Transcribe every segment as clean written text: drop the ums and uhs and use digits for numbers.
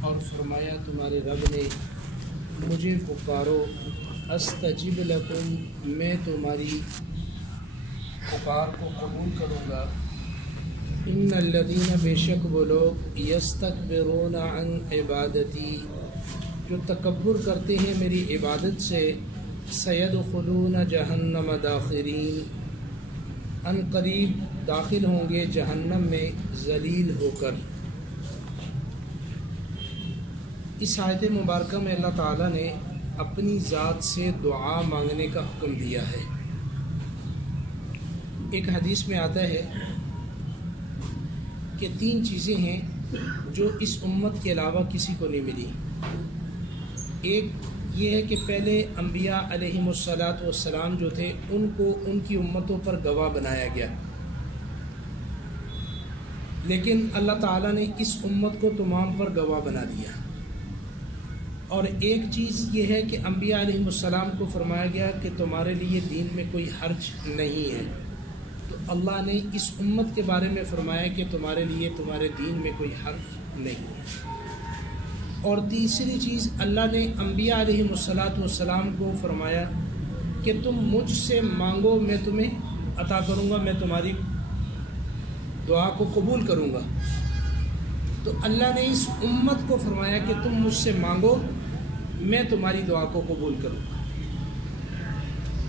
اور فرمایا تمہارے رب نے مجھے پکارو استجب لکم، میں تمہاری پکار کو قبول کروں گا۔ ان الذین، بے شک وہ لوگ یستکبرون عن عبادتی، جو تکبر کرتے ہیں میری عبادت سے، سیدخلون جہنم داخرین، ان قریب داخل ہوں گے جہنم میں ذلیل ہو کر۔ اس آیت مبارکہ میں اللہ تعالیٰ نے اپنی ذات سے دعا مانگنے کا حکم دیا ہے۔ ایک حدیث میں آتا ہے کہ 3 چیزیں ہیں جو اس امت کے علاوہ کسی کو نہیں ملی۔ ایک یہ ہے کہ پہلے انبیاء علیہم والسلام جو تھے ان کو ان کی امتوں پر گواہ بنایا گیا، لیکن اللہ تعالیٰ نے اس امت کو تمام پر گواہ بنا دیا۔ اور ایک چیز یہ ہے کہ انبیاء علیہم السلام کو فرمایا گیا کہ تمہارے لیے دین میں کوئی حرج نہیں ہے، تو اللہ نے اس امت کے بارے میں فرمایا کہ تمہارے لیے تمہارے دین میں کوئی حرج نہیں ہے۔ اور تیسری چیز، اللہ نے انبیاء علیہم والسلام کو فرمایا کہ تم مجھ سے مانگو، میں تمہیں عطا کروں گا، میں تمہاری دعا کو قبول کروں گا۔ تو اللہ نے اس امت کو فرمایا کہ تم مجھ سے مانگو، میں تمہاری دعا کو قبول کروں گا۔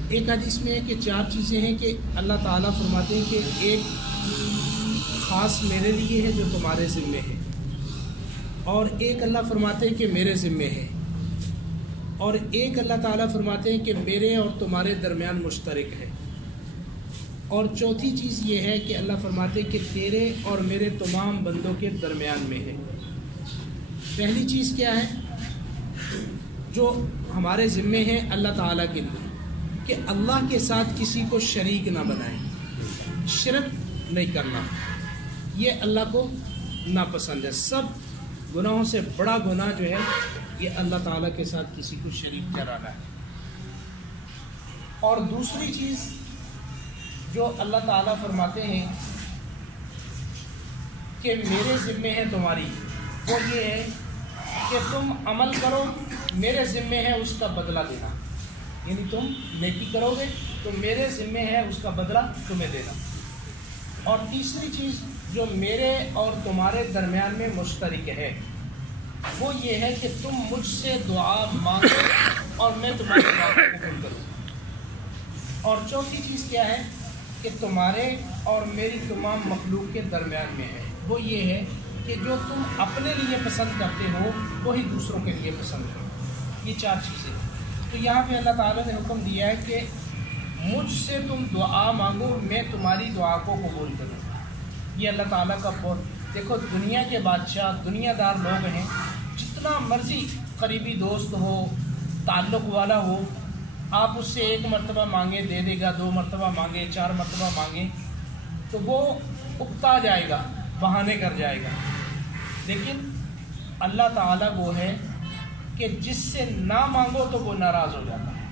ایک حدیث میں ہے کہ 4 چیزیں ہیں کہ اللہ تعالیٰ فرماتے ہیں کہ ایک خاص میرے لیے ہے جو تمہارے ذمے ہے، اور ایک اللہ فرماتے ہیں کہ میرے ذمے ہے، اور ایک اللہ تعالیٰ فرماتے ہیں کہ میرے اور تمہارے درمیان مشترک ہے، اور چوتھی چیز یہ ہے کہ اللہ فرماتے ہیں کہ تیرے اور میرے تمام بندوں کے درمیان میں ہے۔ پہلی چیز کیا ہے جو ہمارے ذمے ہے اللہ تعالیٰ کے لیے، کہ اللہ کے ساتھ کسی کو شریک نہ بنائیں، شرک نہیں کرنا، یہ اللہ کو ناپسند ہے۔ سب گناہوں سے بڑا گناہ جو ہے یہ اللہ تعالیٰ کے ساتھ کسی کو شریک ٹھہرانا ہے۔ اور دوسری چیز جو اللہ تعالیٰ فرماتے ہیں کہ میرے ذمے ہے تمہاری، وہ یہ ہے کہ تم عمل کرو، میرے ذمے ہے اس کا بدلہ دینا، یعنی تم نیکی کرو گے تو میرے ذمے ہے اس کا بدلہ تمہیں دینا۔ اور تیسری چیز جو میرے اور تمہارے درمیان میں مشترک ہے وہ یہ ہے کہ تم مجھ سے دعا مانگو اور میں تمہاری دعا کو قبول کروں۔ اور چوتھی چیز کیا ہے کہ تمہارے اور میری تمام مخلوق کے درمیان میں ہے، وہ یہ ہے کہ جو تم اپنے لیے پسند کرتے ہو وہی دوسروں کے لیے پسند کرو۔ یہ 4 چیزیں۔ تو یہاں پہ اللہ تعالیٰ نے حکم دیا ہے کہ مجھ سے تم دعا مانگو، میں تمہاری دعا کو قبول کروں۔ یہ اللہ تعالیٰ کا بہت، دیکھو دنیا کے بادشاہ، دنیا دار لوگ ہیں، جتنا مرضی قریبی دوست ہو، تعلق والا ہو، آپ اس سے 1 مرتبہ مانگے دے دے گا، 2 مرتبہ مانگے، 4 مرتبہ مانگے تو وہ اکتا جائے گا، بہانے کر جائے گا۔ لیکن اللہ تعالیٰ وہ ہے کہ جس سے نہ مانگو تو وہ ناراض ہو جاتا ہے۔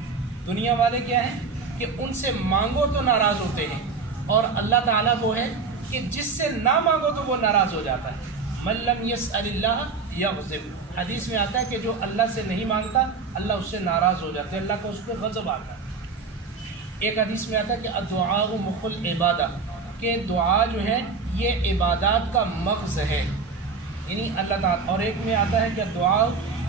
دنیا والے کیا ہیں کہ ان سے مانگو تو ناراض ہوتے ہیں، اور اللہ تعالیٰ وہ ہے کہ جس سے نہ مانگو تو وہ ناراض ہو جاتا ہے۔ من لم یسأل اللہ یغضب، حدیث میں آتا ہے کہ جو اللہ سے نہیں مانگتا اللہ اس سے ناراض ہو جاتا ہے، اللہ کا اس پہ غضب آتا ہے۔ ایک حدیث میں آتا ہے کہ الدعاء مخ العبادہ، کہ دعا جو ہے یہ عبادات کا مغز ہے، یعنی اللہ تعالیٰ۔ اور ایک میں آتا ہے کہ دعا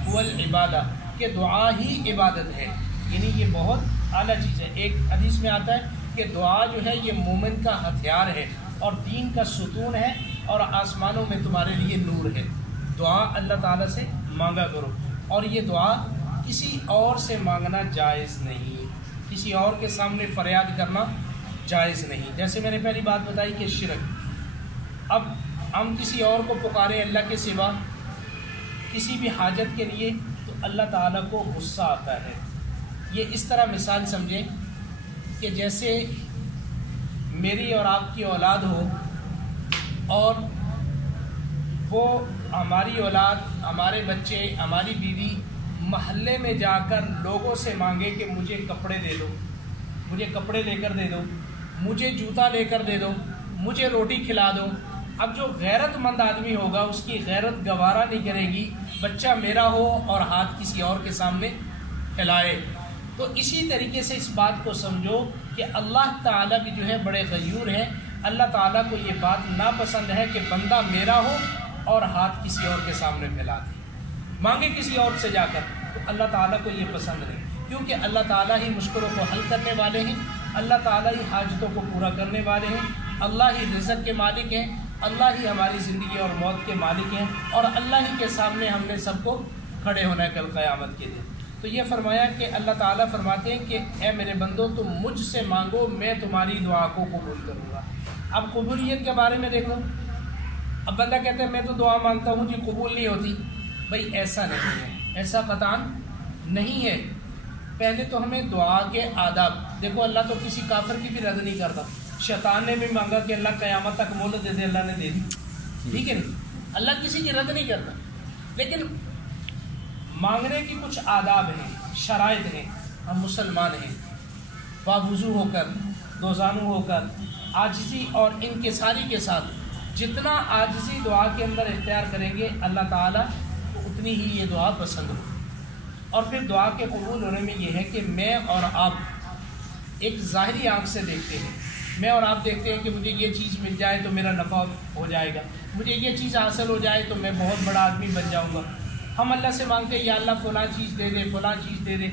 هو العبادہ، کہ دعا ہی عبادت ہے، یعنی یہ بہت اعلیٰ چیز ہے۔ ایک حدیث میں آتا ہے کہ دعا جو ہے یہ مومن کا ہتھیار ہے اور دین کا ستون ہے اور آسمانوں میں تمہارے لیے نور ہے۔ دعا اللہ تعالیٰ سے مانگا کرو، اور یہ دعا کسی اور سے مانگنا جائز نہیں، کسی اور کے سامنے فریاد کرنا جائز نہیں۔ جیسے میں نے پہلی بات بتائی کہ شرک، اب ہم کسی اور کو پکاریں اللہ کے سوا کسی بھی حاجت کے لیے تو اللہ تعالیٰ کو غصہ آتا ہے۔ یہ اس طرح مثال سمجھیں کہ جیسے میری اور آپ کی اولاد ہو، اور وہ ہماری اولاد، ہمارے بچے، ہماری بیوی محلے میں جا کر لوگوں سے مانگے کہ مجھے کپڑے دے دو، مجھے کپڑے لے کر دے دو، مجھے جوتا لے کر دے دو، مجھے روٹی کھلا دو۔ اب جو غیرت مند آدمی ہوگا اس کی غیرت گوارا نہیں کرے گی بچہ میرا ہو اور ہاتھ کسی اور کے سامنے پھیلائے۔ تو اسی طریقے سے اس بات کو سمجھو کہ اللہ تعالیٰ بھی جو ہے بڑے غیور ہیں۔ اللہ تعالیٰ کو یہ بات ناپسند ہے کہ بندہ میرا ہو اور ہاتھ کسی اور کے سامنے پھیلا دے، مانگے کسی اور سے جا کر، تو اللہ تعالیٰ کو یہ پسند نہیں، کیونکہ اللہ تعالیٰ ہی مشکلوں کو حل کرنے والے ہیں، اللہ تعالیٰ ہی حاجتوں کو پورا کرنے والے ہیں، اللہ ہی رزق کے مالک ہیں، اللہ ہی ہماری زندگی اور موت کے مالک ہیں، اور اللہ ہی کے سامنے ہم نے سب کو کھڑے ہونا ہے کل قیامت کے دن۔ تو یہ فرمایا کہ اللہ تعالیٰ فرماتے ہیں کہ اے میرے بندو تم مجھ سے مانگو، میں تمہاری دعا کو قبول کروں گا۔ اب قبولیت کے بارے میں دیکھو، اب بندہ کہتا ہے میں تو دعا مانگتا ہوں جی قبول نہیں ہوتی، بھائی ایسا نہیں ہے، ایسا قطعاً نہیں ہے۔ پہلے تو ہمیں دعا کے آداب دیکھو، اللہ تو کسی کافر کی بھی رد نہیں کرتا، شیطان نے بھی مانگا کہ اللہ قیامت تک مہلت دے دے، اللہ نے دے دی، ٹھیک ہے نہیں، اللہ کسی کی رد نہیں کرتا، لیکن مانگنے کی کچھ آداب ہیں، شرائط ہیں۔ ہم مسلمان ہیں، باوضو ہو کر، دوزانو ہو کر، عاجزی اور انکساری کے ساتھ جتنا عاجزی دعا کے اندر اختیار کریں گے اللہ تعالیٰ کو اتنی ہی یہ دعا پسند ہوگی۔ اور پھر دعا کے قبول ہونے میں یہ ہے کہ میں اور آپ ایک ظاہری آنکھ سے دیکھتے ہیں، میں اور آپ دیکھتے ہیں کہ مجھے یہ چیز مل جائے تو میرا نفع ہو جائے گا، مجھے یہ چیز حاصل ہو جائے تو میں بہت بڑا آدمی بن جاؤں گا۔ ہم اللہ سے مانگتے ہیں یا اللہ فلاں چیز دے دے، فلاں چیز دے دے،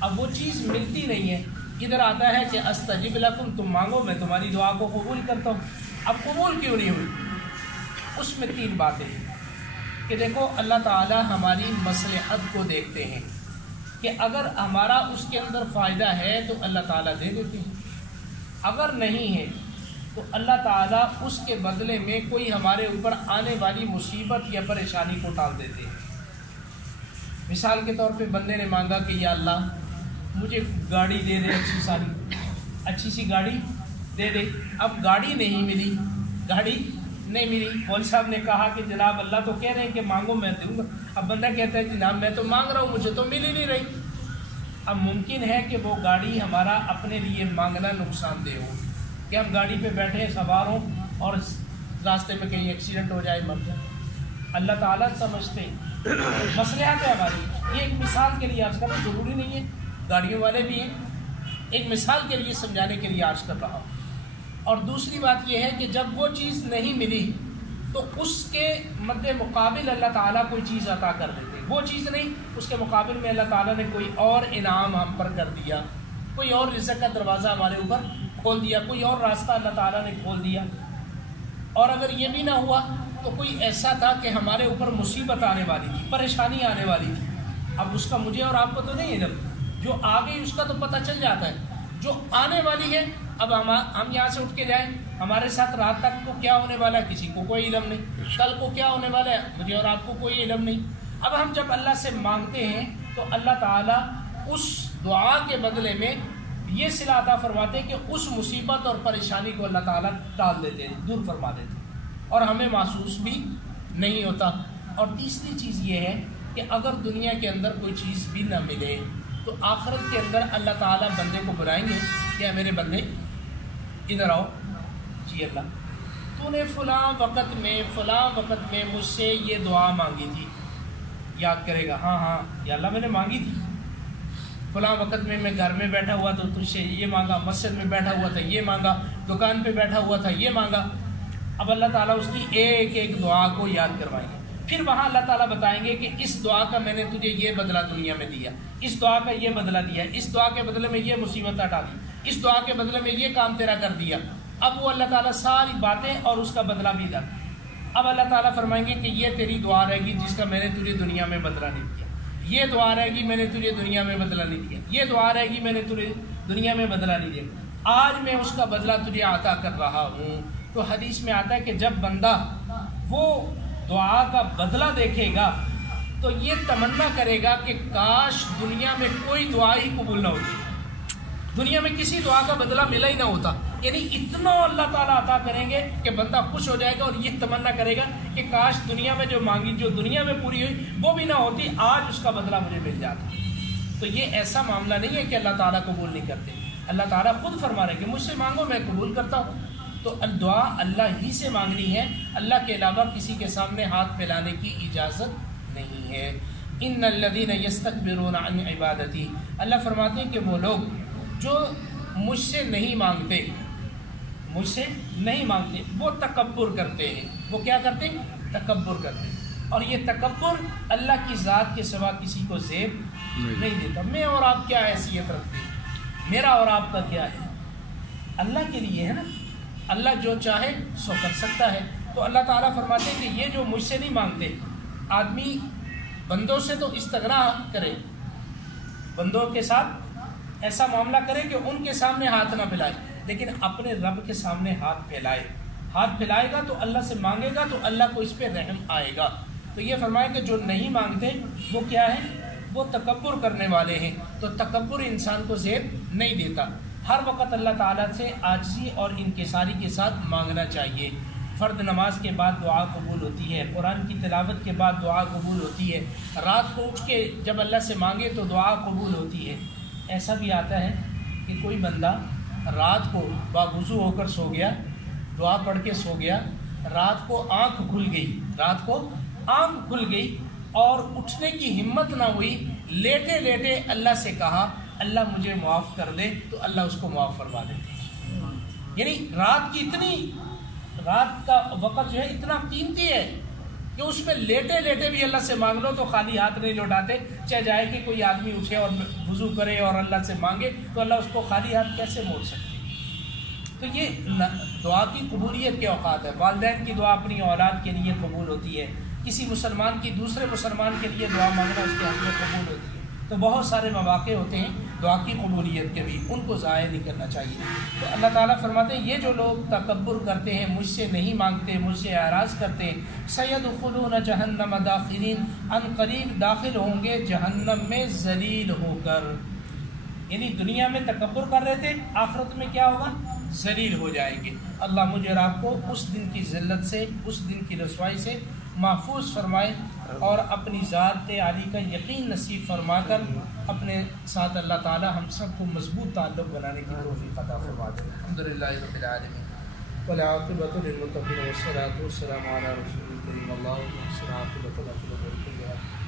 اب وہ چیز ملتی نہیں ہے۔ ادھر آتا ہے کہ استجب لکم، تم مانگو میں تمہاری دعا کو قبول کرتا ہوں۔ اب قبول کیوں نہیں ہوئی؟ اس میں تین باتیں ہیں کہ دیکھو اللہ تعالیٰ ہماری مصلحت کو دیکھتے ہیں کہ اگر ہمارا اس کے اندر فائدہ ہے تو اللہ تعالیٰ دے دیتے ہیں، اگر نہیں ہے تو اللہ تعالیٰ اس کے بدلے میں کوئی ہمارے اوپر آنے والی مصیبت یا پریشانی کو ٹال دیتے ہیں۔ مثال کے طور پہ بندے نے مانگا کہ یا اللہ مجھے گاڑی دے دے، اچھی سی گاڑی دے دے، اب گاڑی نہیں ملی، گاڑی نہیں ملی، مول صاحب نے کہا کہ جناب اللہ تو کہہ رہے ہیں کہ مانگو میں دوں گا، اب بندہ کہتا ہے جناب میں تو مانگ رہا ہوں مجھے تو مل ہی نہیں رہی۔ اب ممکن ہے کہ وہ گاڑی ہمارا اپنے لیے مانگنا نقصان دہ ہو، کہ ہم گاڑی پہ بیٹھے سوار ہوں اور راستے میں کہیں ایکسیڈنٹ ہو جائے، مر جائے، اللہ تعالیٰ سمجھتے ہیں مصلحت ہے ہماری۔ یہ ایک مثال کے لیے عرض کرنا، ضروری نہیں ہے، گاڑیوں والے بھی ہیں، ایک مثال کے لیے سمجھانے کے لیے عرض کر رہا ہوں۔ اور دوسری بات یہ ہے کہ جب وہ چیز نہیں ملی تو اس کے مد مقابل اللہ تعالیٰ کوئی چیز عطا کر دیتے، وہ چیز نہیں، اس کے مقابل میں اللہ تعالیٰ نے کوئی اور انعام ہم پر کر دیا، کوئی اور رزق کا دروازہ ہمارے اوپر کھول دیا، کوئی اور راستہ اللہ تعالیٰ نے کھول دیا۔ اور اگر یہ بھی نہ ہوا تو کوئی ایسا تھا کہ ہمارے اوپر مصیبت آنے والی تھی، پریشانی آنے والی تھی، اب اس کا مجھے اور آپ کو تو نہیں ہے، جب جو آ گئی اس کا تو پتہ چل جاتا ہے، جو آنے والی ہے اب ہم یہاں سے اٹھ کے جائیں، ہمارے ساتھ رات تک کو کیا ہونے والا ہے کسی کو کوئی علم نہیں، کل کو کیا ہونے والا ہے مجھے اور آپ کو کوئی علم نہیں۔ اب ہم جب اللہ سے مانگتے ہیں تو اللہ تعالیٰ اس دعا کے بدلے میں یہ صلہ عطا فرماتے ہیں کہ اس مصیبت اور پریشانی کو اللہ تعالیٰ ٹال دیتے ہیں، دور فرما دیتے ہیں، اور ہمیں محسوس بھی نہیں ہوتا۔ اور تیسری چیز یہ ہے کہ اگر دنیا کے اندر کوئی چیز بھی نہ ملے تو آخرت کے اندر اللہ تعالیٰ بندے کو بلائیں گے کہ میرے بندے ادھر آؤ، جی اللہ تو نے فلاں وقت میں مجھ سے یہ دعا مانگی تھی، یاد کرے گا، ہاں ہاں یا اللہ میں نے مانگی تھی، فلاں وقت میں گھر میں بیٹھا ہوا تو تجھ سے یہ مانگا، مسجد میں بیٹھا ہوا تھا یہ مانگا، دکان پہ بیٹھا ہوا تھا یہ مانگا۔ اب اللہ تعالیٰ اس کی ایک ایک دعا کو یاد کروائیں گے، پھر وہاں اللہ تعالیٰ بتائیں گے کہ اس دعا کا میں نے تجھے یہ بدلہ دنیا میں دیا، اس دعا کا یہ بدلہ دیا، اس دعا کے بدلے میں یہ مصیبت ہٹا دی، اس دعا کے بدلے میں یہ کام تیرا کر دیا۔ اب وہ اللہ تعالیٰ ساری باتیں اور اس کا بدلہ بھی دیتا۔ اب اللہ تعالیٰ فرمائیں گے کہ یہ تیری دعا رہے گی جس کا میں نے تجھے دنیا میں بدلہ نہیں دیا، یہ دعا رہے گی میں نے تجھے دنیا میں بدلہ نہیں دیا، یہ دعا رہے گی میں نے تجھے دنیا میں بدلہ نہیں دیا، آج میں اس کا بدلہ تجھے عطا کر رہا ہوں۔ تو حدیث میں آتا ہے کہ جب بندہ وہ دعا کا بدلہ دیکھے گا تو یہ تمنا کرے گا کہ کاش دنیا میں کوئی دعا ہی قبول نہ ہوتی، دنیا میں کسی دعا کا بدلہ ملا ہی نہ ہوتا، یعنی اتنا اللہ تعالیٰ عطا کریں گے کہ بندہ خوش ہو جائے گا اور یہ تمنا کرے گا کہ کاش دنیا میں جو مانگی، جو دنیا میں پوری ہوئی وہ بھی نہ ہوتی، آج اس کا بدلہ مجھے مل جاتا۔ تو یہ ایسا معاملہ نہیں ہے کہ اللہ تعالیٰ قبول نہیں کرتے، اللہ تعالیٰ خود فرما رہے کہ مجھ سے مانگو میں قبول کرتا ہوں۔ تو دعا اللہ ہی سے مانگنی ہے، اللہ کے علاوہ کسی کے سامنے ہاتھ پھیلانے کی اجازت نہیں ہے۔ ان الذین یستکبرون عن عبادتی، اللہ فرماتے ہیں کہ وہ لوگ جو مجھ سے نہیں مانگتے، مجھ سے نہیں مانگتے، وہ تکبر کرتے ہیں۔ وہ کیا کرتے ہیں؟ تکبر کرتے ہیں۔ اور یہ تکبر اللہ کی ذات کے سوا کسی کو زیب نہیں دیتا۔ میں اور آپ کیا حیثیت رکھتے ہیں؟ میرا اور آپ کا کیا ہے؟ اللہ کے لیے ہے نا، اللہ جو چاہے سو کر سکتا ہے۔ تو اللہ تعالیٰ فرماتے ہیں کہ یہ جو مجھ سے نہیں مانگتے، آدمی بندوں سے تو استغنا کرے، بندوں کے ساتھ ایسا معاملہ کرے کہ ان کے سامنے ہاتھ نہ پھیلائے، لیکن اپنے رب کے سامنے ہاتھ پھیلائے۔ ہاتھ پھیلائے گا تو اللہ سے مانگے گا تو اللہ کو اس پہ رحم آئے گا۔ تو یہ فرمائے کہ جو نہیں مانگتے وہ کیا ہے؟ وہ تکبر کرنے والے ہیں۔ تو تکبر انسان کو زیب نہیں دیتا۔ ہر وقت اللہ تعالیٰ سے عاجزی اور انکساری کے ساتھ مانگنا چاہیے۔ فرض نماز کے بعد دعا قبول ہوتی ہے، قرآن کی تلاوت کے بعد دعا قبول ہوتی ہے، رات کو اٹھ کے جب اللہ سے مانگے تو دعا قبول ہوتی ہے۔ ایسا بھی آتا ہے کہ کوئی بندہ رات کو باوضو ہو کر سو گیا، دعا پڑھ کے سو گیا، رات کو آنکھ کھل گئی، رات کو آنکھ کھل گئی اور اٹھنے کی ہمت نہ ہوئی، لیٹے لیٹے اللہ سے کہا اللہ مجھے معاف کر دے، تو اللہ اس کو معاف فرما دیتے ہیں۔ یعنی رات کا وقت جو ہے اتنا قیمتی ہے کہ اس میں لیٹے لیٹے بھی اللہ سے مانگ لو تو خالی ہاتھ نہیں لوٹاتے۔ چاہے جائے کہ کوئی آدمی اٹھے اور وضو کرے اور اللہ سے مانگے تو اللہ اس کو خالی ہاتھ کیسے موڑ سکتے؟ تو یہ دعا کی قبولیت کے اوقات ہے۔ والدین کی دعا اپنی اولاد کے لیے قبول ہوتی ہے، کسی مسلمان کی دوسرے مسلمان کے لیے دعا مانگنا اس کے حق میں قبول ہوتی ہے۔ تو بہت سارے مواقع ہوتے ہیں دعا کی قبولیت کے بھی، ان کو ضائع نہیں کرنا چاہیے۔ تو اللہ تعالیٰ فرماتے ہیں یہ جو لوگ تکبر کرتے ہیں، مجھ سے نہیں مانگتے، مجھ سے اعراض کرتے ہیں، سیدخلون جہنم داخرین، ان قریب داخل ہوں گے جہنم میں ذلیل ہو کر۔ یعنی دنیا میں تکبر کر رہے تھے، آخرت میں کیا ہوگا؟ ذلیل ہو جائیں گے۔ اللہ مجھے اور آپ کو اس دن کی ذلت سے، اس دن کی رسوائی سے محفوظ فرمائے اور اپنی ذات عالی کا یقین نصیب فرما کر اپنے ساتھ اللہ تعالی ہم سب کو مضبوط تعلق بنانے کی توفیق عطا فرما دے۔ الحمدللہ رب العالمین والعاقبۃ للمتقین والصلاۃ والسلام علی رسول الکریم اللہم احسن عاقبتنا فی الامور کلہا